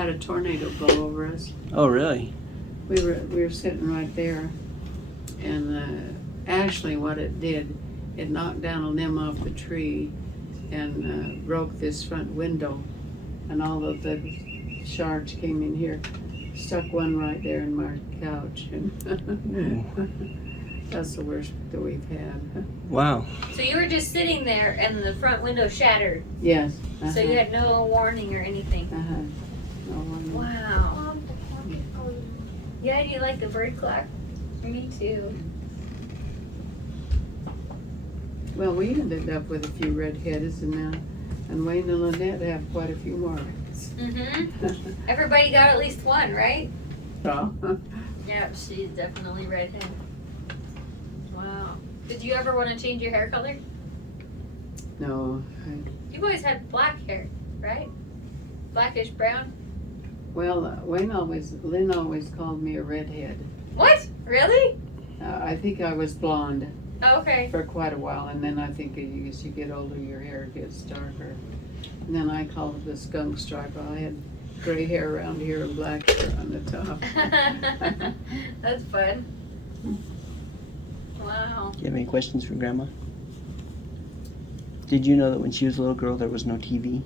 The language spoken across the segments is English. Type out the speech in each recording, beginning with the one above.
had a tornado blow over us. Oh, really? We were sitting right there, and actually what it did, it knocked down a limb off the tree and broke this front window, and all of the sharks came in here, stuck one right there in my couch, and that's the worst that we've had. Wow. So you were just sitting there and the front window shattered. Yes. So you had no warning or anything. No one. Wow. Yeah, do you like the bird clock? Me too. Well, we ended up with a few redheads, and Wayne and Lynette have quite a few more. Mm-hmm. Everybody got at least one, right? So, Yeah, she's definitely redhead. Wow. Did you ever want to change your hair color? no. You've always had black hair, right? Blackish brown? Well, Lynn always called me a redhead. What? Really? I think I was blonde Oh, okay. for quite a while, and then I think as you get older, your hair gets darker. And then I called it the skunk stripe. I had gray hair around here and black hair on the top. That's fun. Wow. Do you have any questions for Grandma? Did you know that when she was a little girl there was no TV?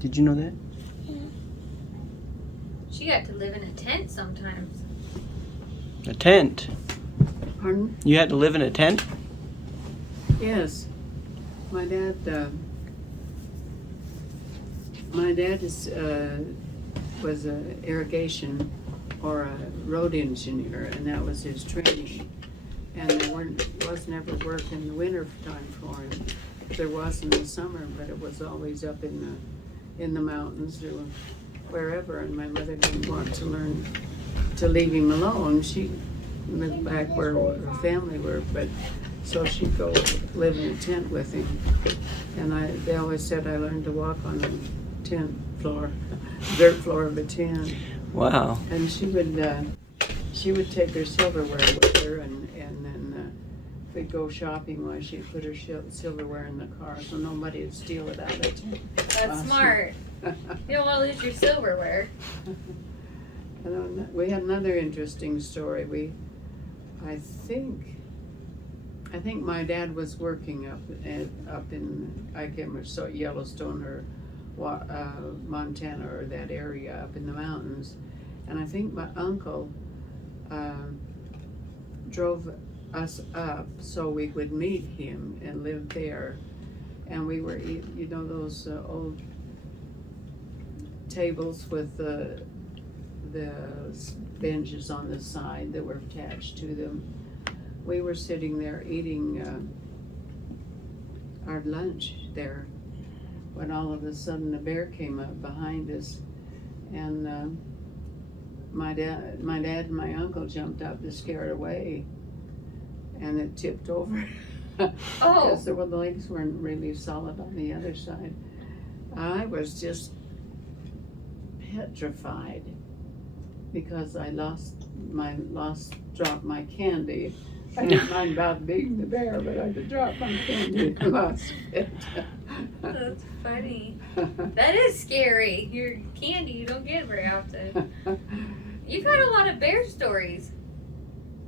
Did you know that? She got to live in a tent sometimes. A tent? Pardon? You had to live in a tent? Yes. My dad was a irrigation or a road engineer, and that was his training. And there was never work in the winter time for him. There was in the summer, but it was always up in the mountains or wherever. And my mother didn't want to leave him alone. She lived back where her family were, but so she'd go live in a tent with him. And they always said I learned to walk on the tent floor, dirt floor of a tent. Wow. And she would take her silverware with her, and then we'd go shopping while she'd put her silverware in the car so nobody would steal it out of it. That's smart. You don't want to lose your silverware. And we had another interesting story. I think my dad was working up in, I can't remember, so Yellowstone or Montana or that area up in the mountains, and I think my uncle drove us up so we would meet him and live there. And we were, those old tables with the benches on the side that were attached to them. We were sitting there eating our lunch there when all of a sudden a bear came up behind us, and my dad and my uncle jumped up to scare it away, and it tipped over. Oh. Because the legs weren't really solid on the other side. I was just petrified because I dropped my candy. I didn't mind about being the bear, but I had to drop my candy and lost it. That's funny. That is scary. Your candy you don't get very often. You've had a lot of bear stories.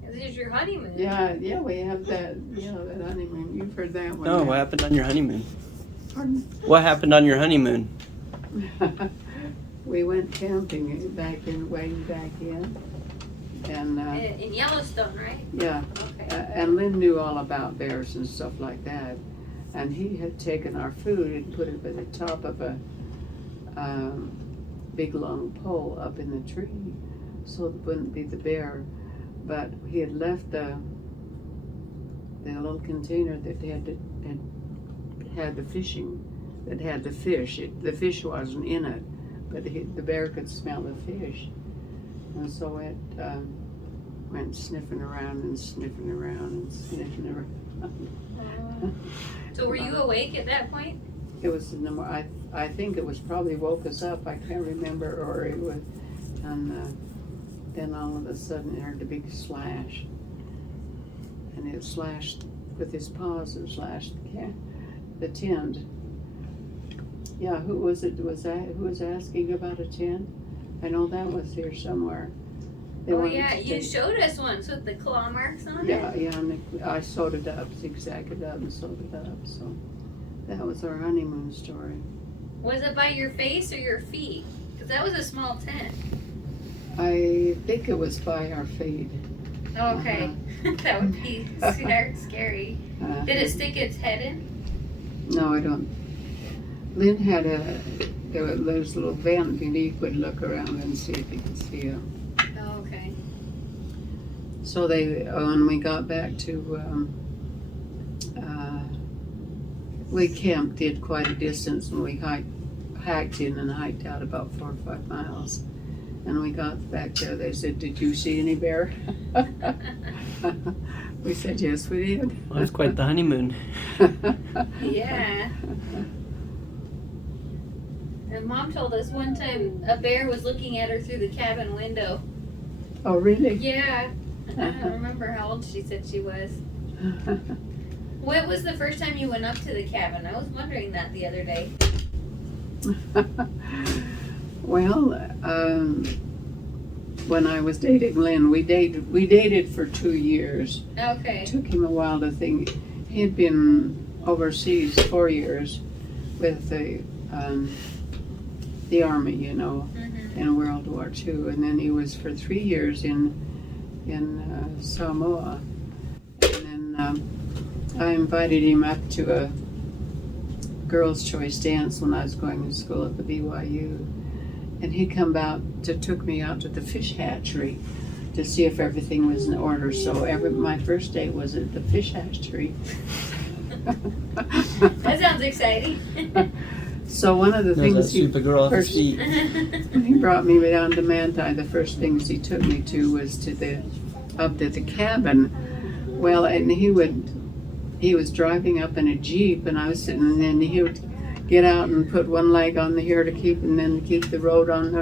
This is your honeymoon. Yeah, we have that honeymoon. You've heard that one. No, what happened on your honeymoon? Pardon? What happened on your honeymoon? We went camping way back in. And in Yellowstone, right? yeah. Okay. And Lynn knew all about bears and stuff like that. And he had taken our food and put it at the top of a big long pole up in the tree so it wouldn't be the bear. But he had left the little container that had the fishing, that had the fish. The fish wasn't in it, but the bear could smell the fish. And so it went sniffing around and sniffing around and sniffing around. So were you awake at that point? It was in the I think it was probably woke us up. I can't remember, or it was, and then all of a sudden I heard a big slash, and it slashed with his paws and slashed the tent. Yeah, who was it? Was that who was asking about a tent? I know that was here somewhere. They Oh wanted yeah, to you take- showed us once with the claw marks on Yeah, it. yeah, and I sewed it up, zigzagged it up, and sewed it up. So that was our honeymoon story. Was it by your face or your feet? Because that was a small tent. I think it was by our feet. Oh, okay. That would be scary. Did it stick its head in? No, I don't. Lynn had there's a little vent and he could look around and see if he could see him. Oh, okay. So when we got back to, we camped, did quite a distance, and we hiked in and hiked out about 4 or 5 miles. And we got back there, they said, "Did you see any bear?" We said, "Yes, we did." Well, that's quite the honeymoon. Yeah. And Mom told us one time a bear was looking at her through the cabin window. Oh, really? Yeah. I don't remember how old she said she was. When was the first time you went up to the cabin? I was wondering that the other day. Well, when I was dating Lynn, we dated for 2 years. Okay. It took him a while to think. He had been overseas 4 years with the army, you know, Mm-hmm. in World War II, and then he was for 3 years in Samoa. And then I invited him up to a girls' choice dance when I was going to school at the BYU. And he took me out to the fish hatchery to see if everything was in order. So my first day was at the fish hatchery. That sounds exciting. So one of the There's that things super girl off the first- street. when he brought me down to Manti, the first things he took me to was up to the cabin. Well, and he was driving up in a Jeep, and I was sitting, and then he would get out and put one leg on here to keep, and then keep the road on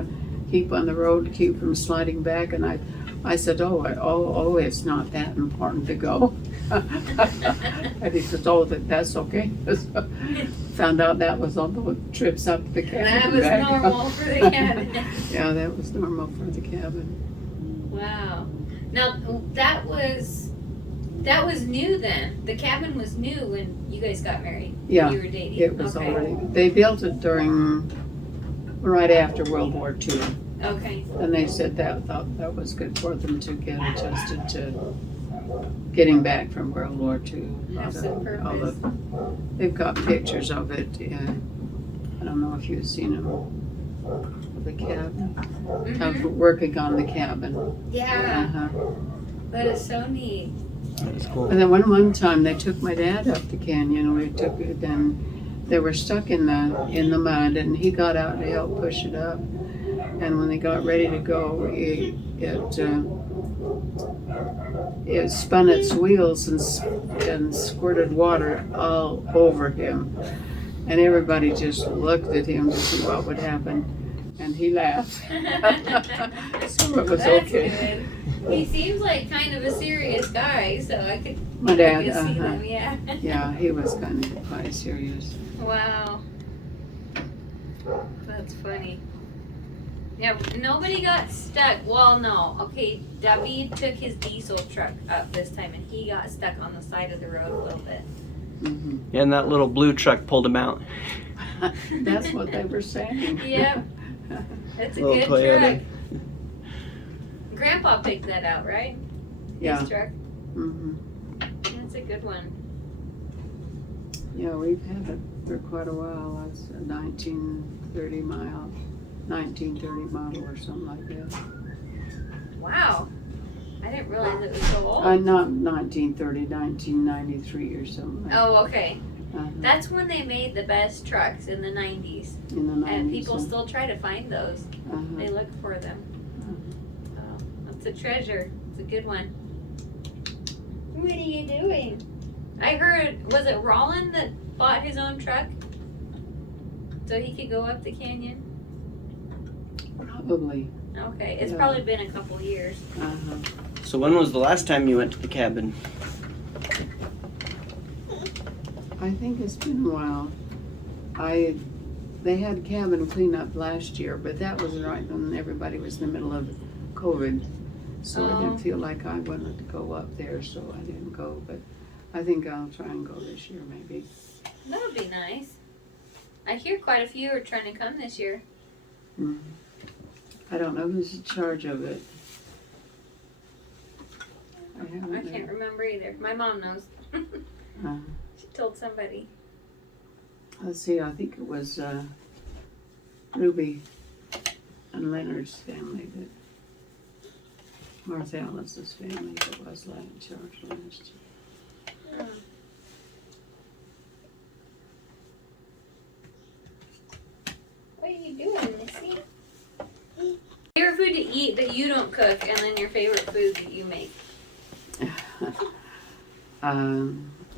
the road to keep from sliding back. And I said, oh, it's not that important to go. And he said, oh, that's okay. So, found out that was on the trips up to the cabin. That was back. normal for the cabin. Yeah, that was normal for the cabin. Wow. Now that was new then. The cabin was new when you guys got married. Yeah, You were dating. it was okay. already. They built it right after World War II, Okay. and they said thought that was good for them to get adjusted to getting back from World War II. Have some purpose. They've got pictures of it. I don't know if you've seen them. Of the cabin, of Mhm. working on the cabin. Yeah. Uh-huh. That is so neat. That's cool. And then one time they took my dad up the canyon. Then they were stuck in the mud, and he got out to help push it up. And when they got ready to go, it spun its wheels and squirted water all over him. And everybody just looked at him to see what would happen, and he laughed. So it was That's okay. good. He seems like kind of a serious guy, so I could My dad, see uh-huh. them. Yeah. Yeah, he was kind of quite serious. Wow. That's funny. Yeah, nobody got stuck. Well, no. Okay, David took his diesel truck up this time, and he got stuck on the side of the road a little bit. Hmm. Yeah, and that little blue truck pulled him out. That's what they were saying. Yep. That's a Little good Toyota. truck. Grandpa picked that out, right? Yeah. His truck. Hmm. That's a good one. Yeah, we've had it for quite a while. That's a 1930 model or something like that. Wow. I didn't realize it was so old. Not 1930, 1993 or something like that. Oh, okay. Uh-huh. That's when they made the best trucks in the 90s. In the 90s. And people still try to find those. Uh-huh. They look for them. Oh, that's a treasure. It's a good one. What are you doing? I heard, was it Rollin that bought his own truck? So he could go up the canyon? Probably. Okay, it's Yeah. probably been a couple years. Uh-huh. So when was the last time you went to the cabin? I think it's been a while. I they had cabin cleanup last year, but that was right when everybody was in the middle of COVID. So I didn't feel like I wanted to go up there, so I didn't go. But I think I'll try and go this year, maybe. That would be nice. I hear quite a few are trying to come this year. Mm. I don't know who's in charge of it. I can't remember either. My mom knows. She told somebody. Let's see, I think it was Ruby and Leonard's family, that Marthalis' family that was in charge last year. Oh. What are you doing, Missy? Favorite food to eat that you don't cook, and then your favorite food that you make.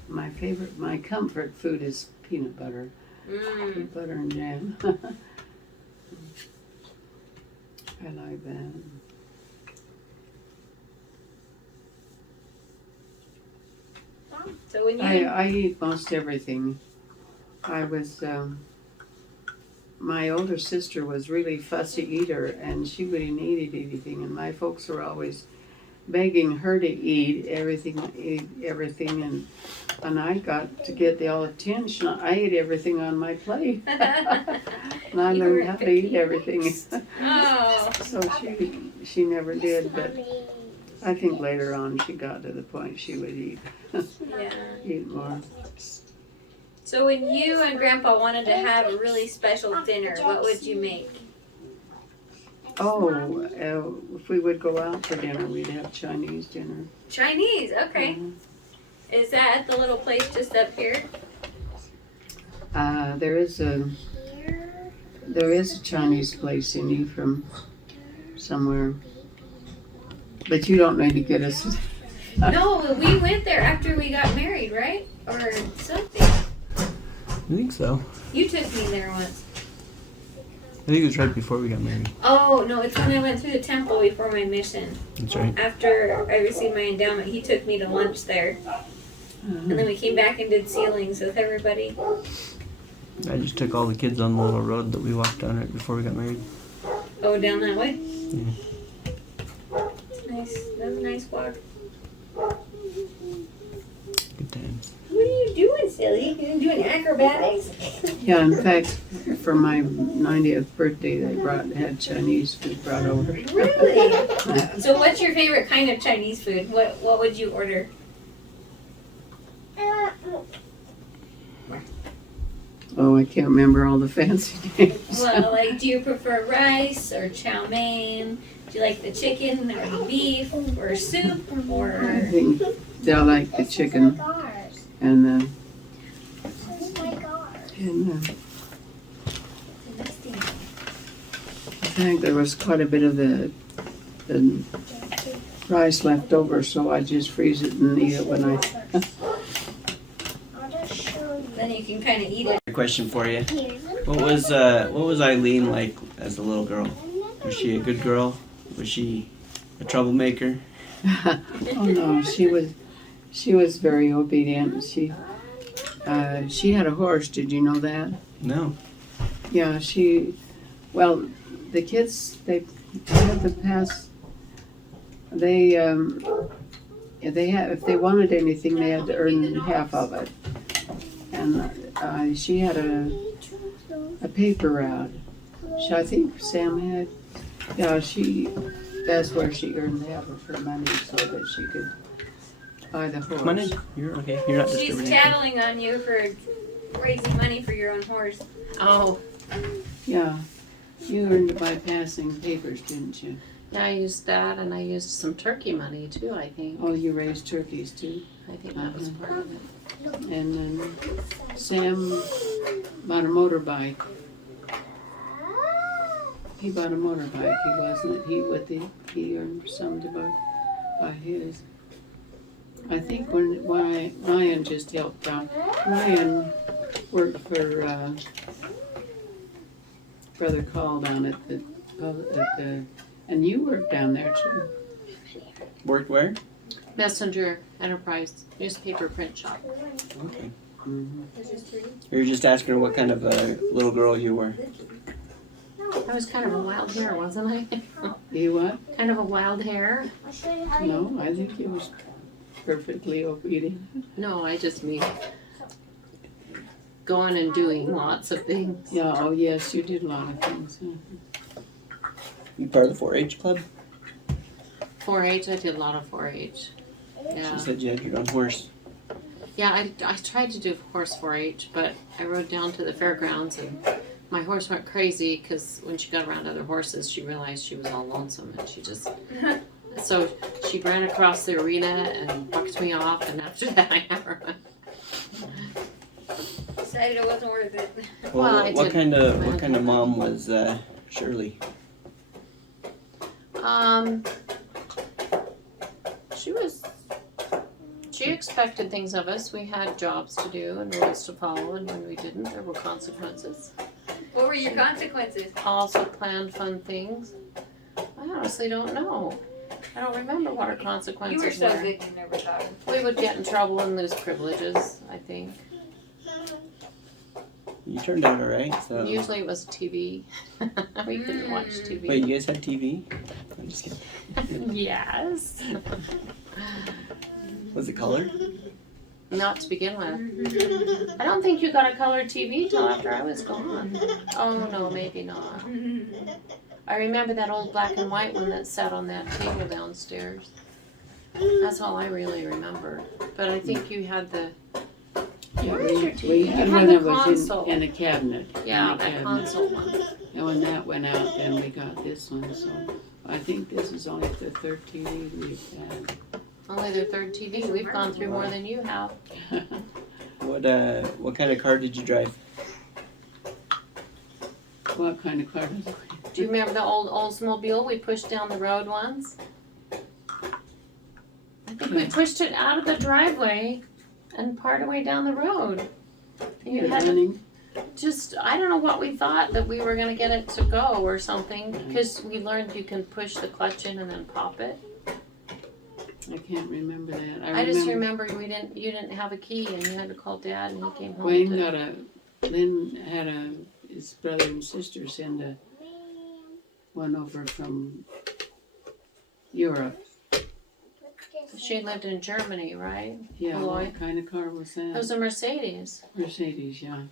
My comfort food is peanut butter. Peanut butter and jam. I like that. So when you I eat most everything. My older sister was really fussy eater, and she wouldn't eat anything, and my folks were always begging her to eat everything, and I got to get the all attention. I ate everything on my plate. And I learned how to eat everything. Oh. So she never did, but I think later on she got to the point she would eat. Yeah. Eat more. So when you and Grandpa wanted to have a really special dinner, what would you make? Oh, if we would go out for dinner, we'd have Chinese dinner. Chinese, okay. Is that at the little place just up here? There is a Chinese place in Ephraim somewhere, but you don't need to get us. No, we went there after we got married, right? Or something. I think so. You took me there once. I think it was right before we got married. Oh, no, it's when I went through the temple before my mission. That's right. After I received my endowment, he took me to lunch there. And then we came back and did sealings with everybody. I just took all the kids on the little road that we walked down right before we got married. Oh, down that way? Yeah. Nice. That was a nice walk. Good times. What are you doing, silly? You doing acrobatics? Yeah, in fact, for my 90th birthday, they had Chinese food brought over. Really? So what's your favorite kind of Chinese food? What would you order? Oh, I can't remember all the fancy names. Well, like, do you prefer rice or chow mein? Do you like the chicken or the beef or soup I or? think they'll like the chicken and I think there was quite a bit of the rice left over, so I just freeze it and eat it when I. Then you can kind of eat it. Question for you. What was Eileen like as a little girl? Was she a good girl? Was she a troublemaker? Oh no, she was very obedient. She had a horse. Did you know that? No. Yeah, well, the kids, they had to pass, they had, if they wanted anything, they had to earn half of it. And she had a paper route. I think Sam had, yeah, that's where she earned half of her money so that she could buy the horse. Come on in. You're okay. You're not She's disturbing tattling on you for raising money for your own horse. Oh, Yeah, you earned it by passing papers, didn't you? yeah, I used that, and I used some turkey money too, I think. Oh, you raised turkeys too? I think that was part of it. And then Sam bought a motorbike. He bought a motorbike. He earned some to buy his. I think when Ryan just helped out. Ryan worked for Brother Call down at the and you worked down there too. Worked where? Messenger Enterprise newspaper print shop. Okay. Mhm. There's just 3. We were just asking her what kind of a little girl you were. I was kind of a wild hare, wasn't I? You what? Kind of a wild hare. No, I think he was perfectly obedient. No, I just mean going and doing lots of things. Yeah, oh yes, you did a lot of things. Huh? You part of the 4-H club? 4-H, I did a lot of 4-H. Yeah. She said you had your own horse. Yeah, I tried to do horse 4-H, but I rode down to the fairgrounds and my horse went crazy because when she got around other horses, she realized she was all lonesome and she just... So she ran across the arena and bucked me off, and after that I never went. Decided it wasn't worth it. Well, I what did. kind of mom was Shirley? She expected things of us. We had jobs to do and rules to follow, and when we didn't, there were consequences. What were your consequences? Also planned fun things. I honestly don't know. I don't remember what our consequences You were so were. good you never thought. We would get in trouble and lose privileges, I think. You turned out alright, so. Usually it was TV. We couldn't watch TV. Wait, you guys had TV? I'm just kidding. Yes. Was it colored? Not to begin with. I don't think you got a color TV till after I was gone. Oh no, maybe not. I remember that old black and white one that sat on that table downstairs. That's all I really remember. But I think you had the... Yeah, Where is your TV? we You had had one the that was console. in a cabinet. Yeah, in a that cabinet. console one. And when that went out, then we got this one. So I think this is only the third TV we've had. Only their third TV. We've gone through more than you have. What kind of car did you drive? What kind of car is it? Do you remember the old Oldsmobile we pushed down the road once? I think we pushed it out of the driveway and part of the way down the road. And you had to Running? just, I don't know what we thought, that we were going to get it to go or something, because we learned you can push the clutch in and then pop it. I can't remember that. I just remember you didn't have a key and you had to call Dad and he came home. Wayne Lynn had his brother and sister send one over from Europe. She lived in Germany, right? Yeah, Malloy. what kind of car was It that? was a Mercedes, Mercedes, yeah.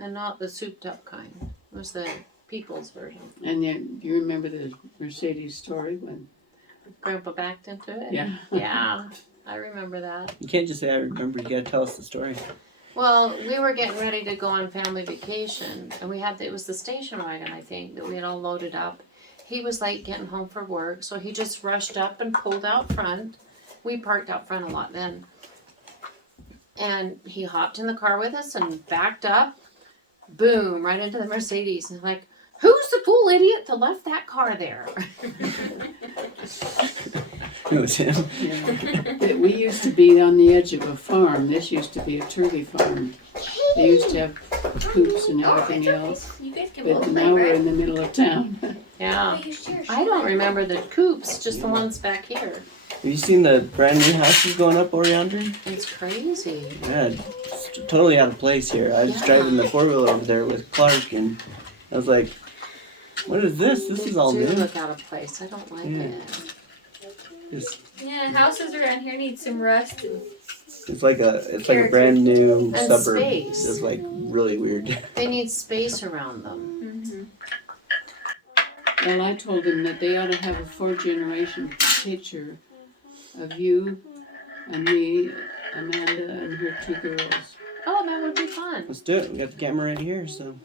and not the souped up kind. It was the people's version. And then, do you remember the Mercedes story when? Grandpa backed into it? Yeah. Yeah, I remember that. You can't just say I remember. You gotta tell us the story. Well, we were getting ready to go on family vacation, and it was the station wagon, I think, that we had all loaded up. He was late getting home for work, so he just rushed up and pulled out front. We parked out front a lot then. And he hopped in the car with us and backed up, boom, right into the Mercedes. And I'm like, who's the fool idiot that left that car there? It was him. Yeah. We used to be on the edge of a farm. This used to be a turkey farm. They used to have coops and everything else. You guys can But both now we're play, in the middle of town. Yeah. you share. I don't remember the coops, just the ones back here. Have you seen the brand new houses going up over yonder? It's crazy. Yeah, it's totally out of place here. I was Yeah. driving the 4-wheeler over there with Clarke, and I was like, "What is this? This is all They new." do look out of place. I don't like Yeah. it. It's, Yeah, houses around here need some rust. And it's like a brand new And suburb. space. It's like really weird. They need space around them. Well, I told them that they ought to have a 4-generation picture of you and me, Amanda, and her 2 girls. Oh, that would be fun. Let's do it. We got the camera right here, so.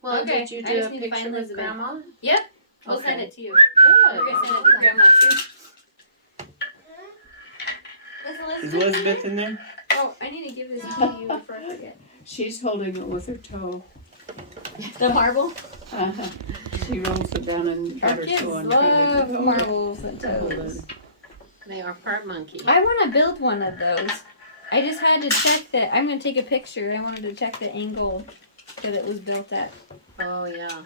Well, Okay, did you I do just a need to find picture with Elizabeth. Grandma? Yep, we'll Okay. send it to you. Good. We're gonna send it to Grandma too. Is Elizabeth in there? Oh, I need to give this to you before I forget. She's holding it with her toe. The marble? She rolls it down and got Our her kids toe on love it. marbles and Hold toes. it. They are part monkey. I want to build one of those. I just had to check that. I'm going to take a picture. I wanted to check the angle that it was built at. Oh, yeah.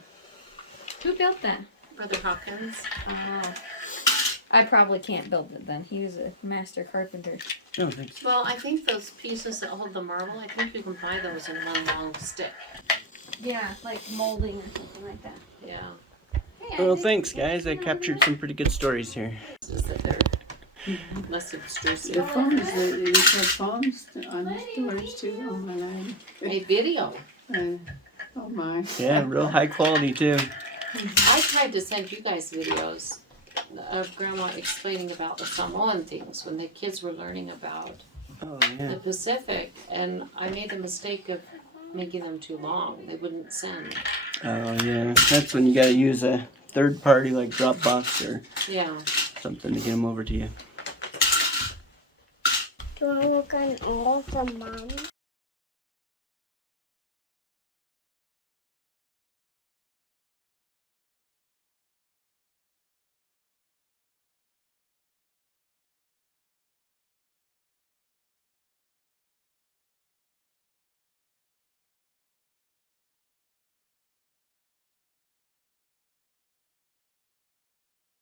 Who built that? Brother Hawkins. Oh. I probably can't build it then. He was a master carpenter. No, thanks. Well, I think those pieces that hold the marble, I think you can buy those in one long stick. Yeah, like molding or something like that. Yeah. Well, thanks, guys. I captured some pretty good stories here. Just that they're less obtrusive. The phones, you have phones on the doors too, oh my line. A video. Oh my. Yeah, real high quality too. I tried to send you guys videos of Grandma explaining about the Samoan things when the kids were learning about Oh the yeah. Pacific, and I made the mistake of making them too long. They wouldn't send. Oh yeah. That's when you gotta use a third party like Dropbox or Yeah. something to get them over to you. Do I work on all the moms?